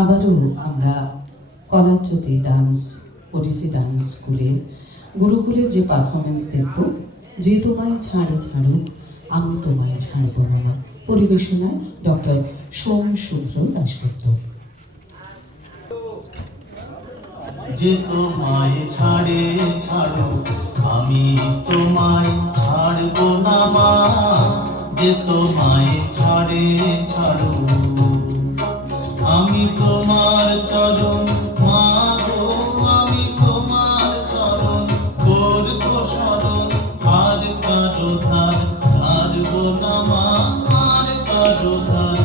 আবারও আমরা কলাজ্যোতি ডান্স ওডিসি ডান্স স্কুলের গুরুকুলের যে পারফরমেন্স দেখব, যে তোমায় ছাড়ে ছাড়ুক আমি তোমায় ছাড়ব না, পরিবেশনায় ডক্টর সোম শুভ্র দাশগুপ্ত। যে তোমায় ছাড়ে ছাড়ুক আমি তোমায় ছাড়ব না মা, যে তোমায় ছাড়ে ছাড়ুক আমি তোমার চরণ মা গো, আমি তোমার চরণ করব শরণ, আর কারো ধার ধারব না মা, আর কারো ধার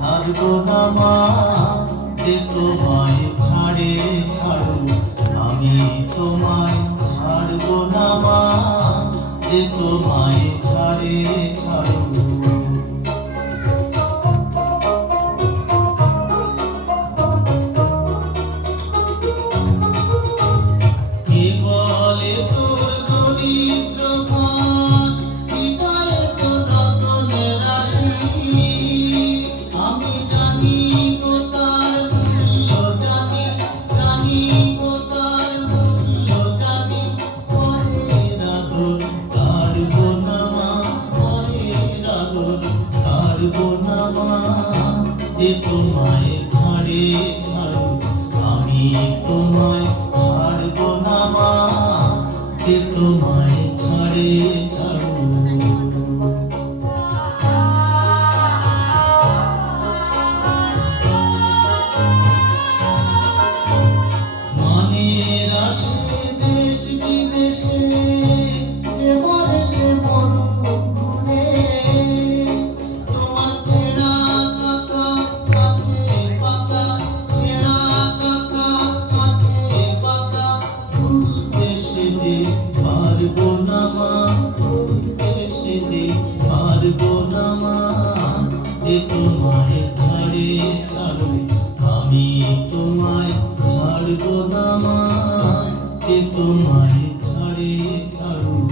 ধারব না মা, যে তোমায় ছাড়ে ছাড়ুক আমি তোমায় ছাড়ব না মা, যে তোমায় ছাড়ে ছাড়ুক। যে তোমায় ছাড়ে ছাড়ুক আমি তোমায় ছাড়ব না মা, যে তোমায় ছাড়ে ছাড়ুক। মনের আসে দেশ বিদেশে যে মরে সে মরুক ঘুরে, তোমার ছেঁড়া কাকা কাছে পাতা, ছেঁড়া কাকা কাছে পাতা, ভুলতে সে যে পারব না মা, ভুলতে সে যে পারব না মা, যে তোমায় ছাড়ে ছাড়ুক আমি তোমায় ছাড়ব না মা, যে তোমায় ছাড়ে ছাড়ুক।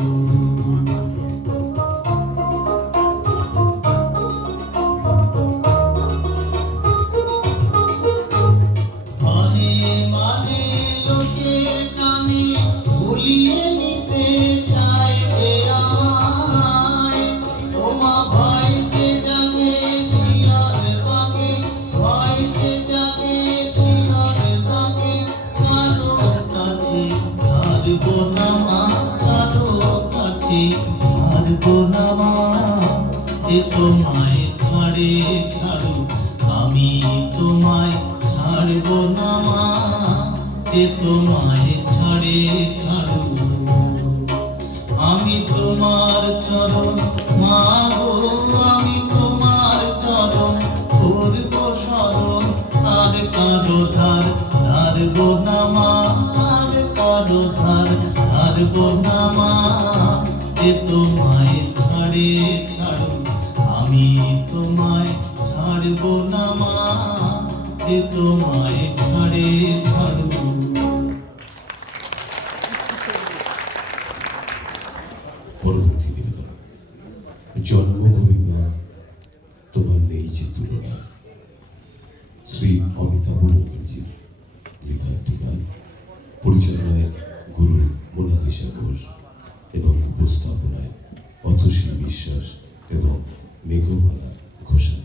মানে মানে লোকের কানে ভুলিয়ে নিতে চাইবে আমায়, ওমা ভয় যে জাগে শিয়াল বাগে, ভয় যে জাগে শিয়াল বাগে, কারো কাছে হারব না মা, কারো কাছে হারব না মা, যে তোমায় ছাড়ে ছাড়ুক আমি তোমায় ছাড়ব না মা, যে তোমায় ছাড়ে ছাড়ুক। আমি তোমার চরণ মা গো, আমি তোমার চরণ করব শরণ, আর কারো ধার ধারব না মা, আর কারো ধার ধারব না মা, যে তোমায় ছাড়ে ছাড়ুক আমি তোমায় ছাড়ব না মা, যে তোমায় ছাড়ে ছাড়ুক। পরবর্তী নিবেদন জন্মভূমি মা তোমার নেই যে তুলনা, শ্রী অমিতাভ মুখার্জির লেখা একটি গান, পরিচালনায় গুরু মোনালিসা ঘোষ এবং উপস্থাপনায় অতসী বিশ্বাস এবং মেঘমালা ঘোষাল।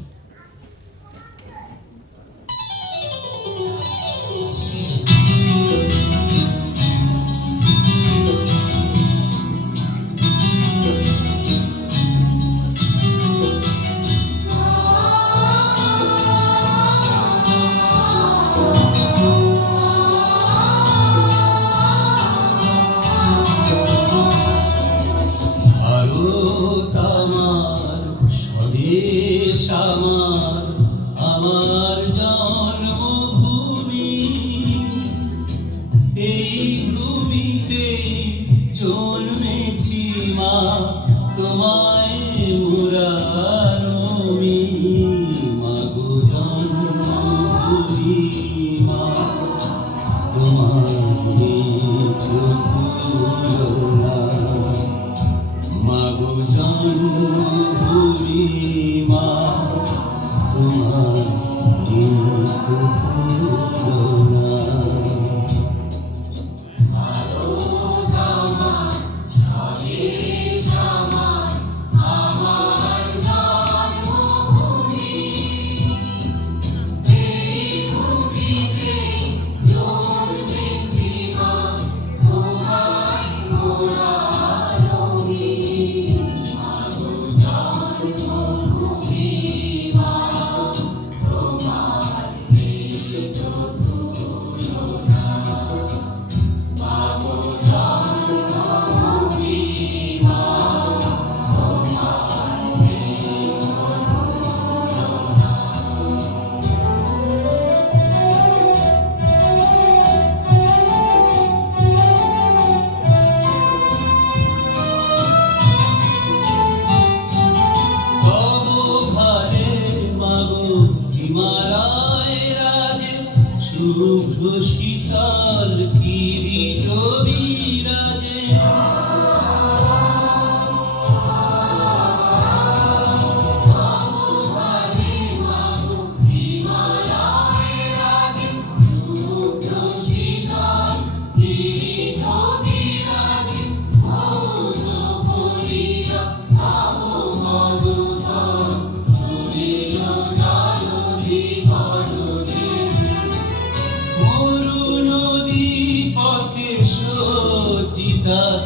শুভ্র শীতল কিরীট বিরাজে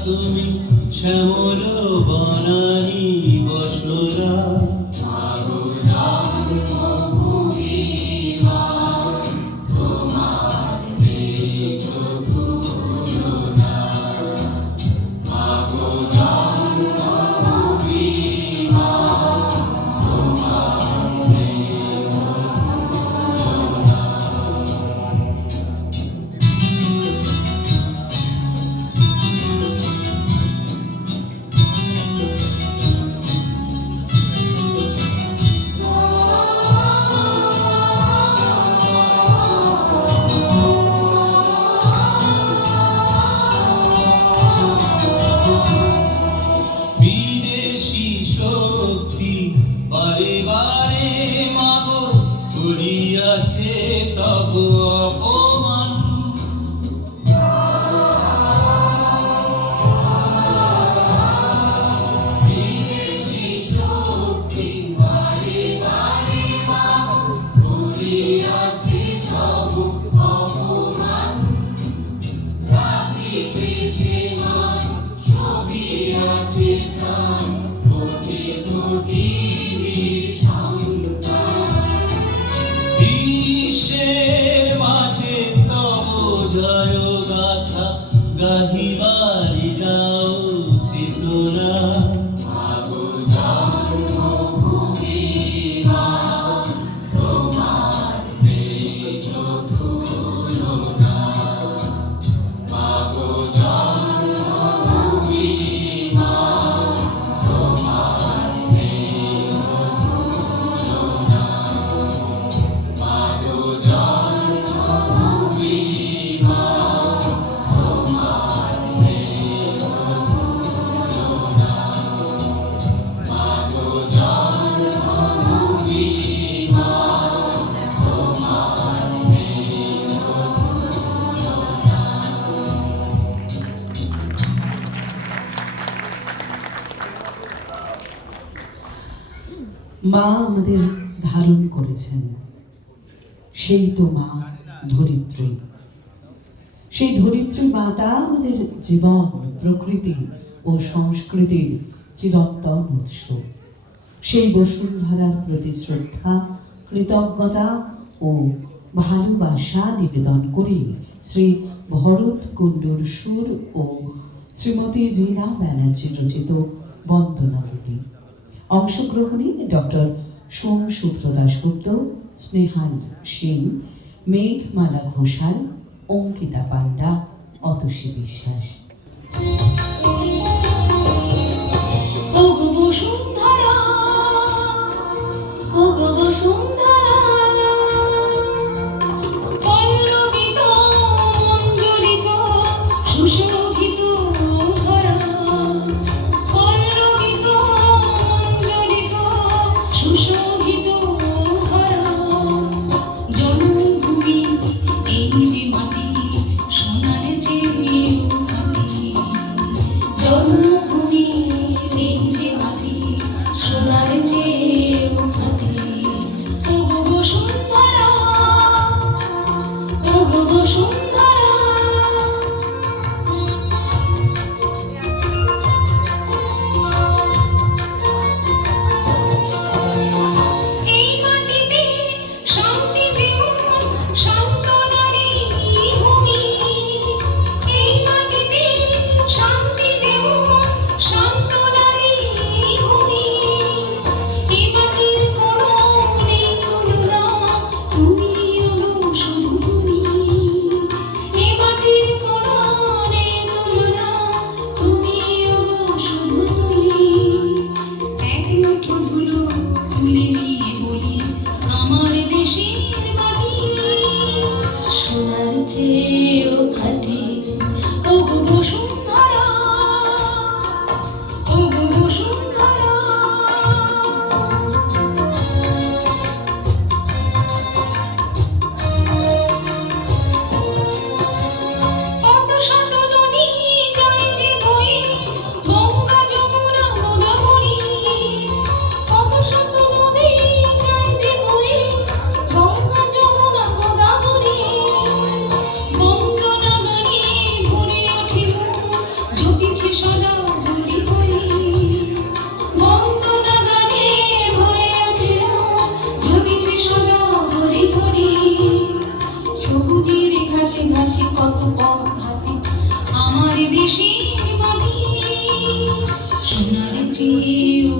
তুমি শ্যামল বনানী বসরা করিয়াছে তব অপমান বিশ্বের মাঝে তব জয় গাথা গাহিবারি দাও চেতনা মা আমাদের ধারণ করেছেন, সেই তো মা ধরিত্রী। সেই ধরিত্রী মাতা আমাদের জীবন, প্রকৃতি ও সংস্কৃতির চিরন্তন উৎস। সেই বসুন্ধরার প্রতি শ্রদ্ধা, কৃতজ্ঞতা ও ভালোবাসা নিবেদন করি শ্রী ভরত কুণ্ডুর সুর ও শ্রীমতী রীনা ব্যানার্জি রচিত বন্দনা গীতি। অংশগ্রহণে ডক্টর সোম সুপ্রদাসগুপ্ত, স্নেহাল সিং, মেঘমালা ঘোষাল, অঙ্কিতা পান্ডা, অতসী বিশ্বাস। সোনার চেয়ে চেয়েও খাঁটি। ও গো বসুন্ধরা, ও গো বসুন্ধরা, কত শত নদী যায় যে বয়ে, গঙ্গা যমুনা গোদাবরী। কত শত নদী যায় যে বয়ে, গঙ্গা যমুনা গোদাবরী। বন্দনা গানে ভরে ওঠে মন, জ্যোতিছে সদা হরি হরি। বন্দনা গানে ভরে ওঠে মন, জ্যোতিছে সদা হরি হরি। সবুজের ঘাসে ঘাসে কত পথ হাঁটে আমার দেশের মাটি, সোনার চেয়েও